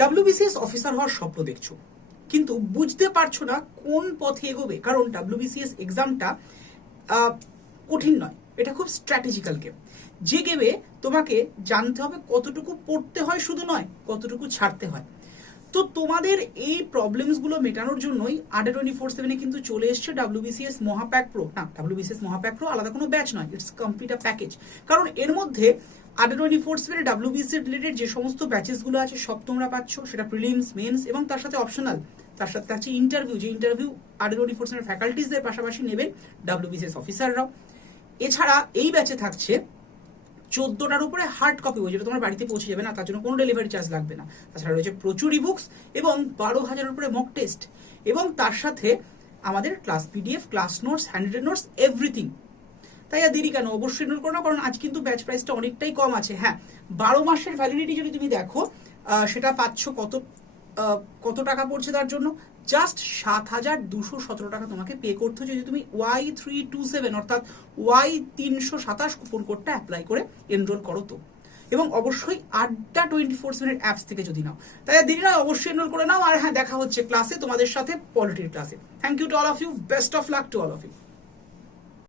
WBCS officer হওয়ার স্বপ্ন দেখছো, কিন্তু বুঝতে পারছো না কোন পথে এগোবে। কারণ ডাব্লিউবিসিএস এক্সামটা কঠিন নয়, এটা খুব স্ট্র্যাটেজিক্যাল গেম। যে গেমে তোমাকে জানতে হবে কতটুকু পড়তে হয়, শুধু নয় কতটুকু ছাড়তে হয়। তো তোমাদের এই প্রবলেমসগুলো মেটানোর জন্যই আড্ডা 24/7 কিন্তু চলে এসছে ডাব্লিউবিসিএস মহাপ্যাক প্রো। না, ডাব্লিউবিসিএস মহাপ্যাক প্রো আলাদা কোনো ব্যাচ নয়, ইটস কমপ্লিট আ প্যাকেজ। কারণ এর মধ্যে আড্ডা 24/7 ডাব্লিউবিসিএস রিলেটেড যে সমস্ত ব্যাচেসগুলো আছে সব তোমরা পাচ্ছ, সেটা প্রিলিমস, মেন্স এবং তার সাথে অপশনাল, তার সাথে আছে ইন্টারভিউ, যে ইন্টারভিউ আড্ডা 24/7 ফ্যাকাল্টিসদের পাশাপাশি নেবেন ডাব্লিউবিসিএস অফিসাররাও। এছাড়া এই ব্যাচে থাকছে 14টার উপরে হার্ড কপি বই, যেটা তোমার বাড়িতে পৌঁছে যাবে না, তার জন্য কোনো ডেলিভারি চার্জ লাগবে না। তাছাড়া রয়েছে প্রচুর ইবুকস এবং 12,000-এর উপরে মক টেস্ট, এবং তার সাথে আমাদের class PDF, class notes, handwritten notes, everything. তাই আর দেরি কেন, অবশ্যই এনরোল করো না, কারণ আজ কিন্তু ব্যাচ প্রাইসটা অনেকটাই কম আছে। হ্যাঁ, 12 মাসের ভ্যালিডিটি যদি তুমি দেখো, সেটা পাচ্ছ কত টাকা পড়ছে তার জন্য, জাস্ট 7,217 টাকা তোমাকে পে করতে হচ্ছে যদি তুমি Y327 অর্থাৎ Y327 কুপন কোডটা অ্যাপ্লাই করে এনরোল করো তো। এবং অবশ্যই আড্ডা 24/7 অ্যাপস থেকে যদি নাও, তাই আর দেরি নয়, অবশ্যই এনরোল করে নাও। আর হ্যাঁ, দেখা হচ্ছে ক্লাসে তোমাদের সাথে, পলিটির ক্লাসে। Thank you to all of you, best of luck to all of you.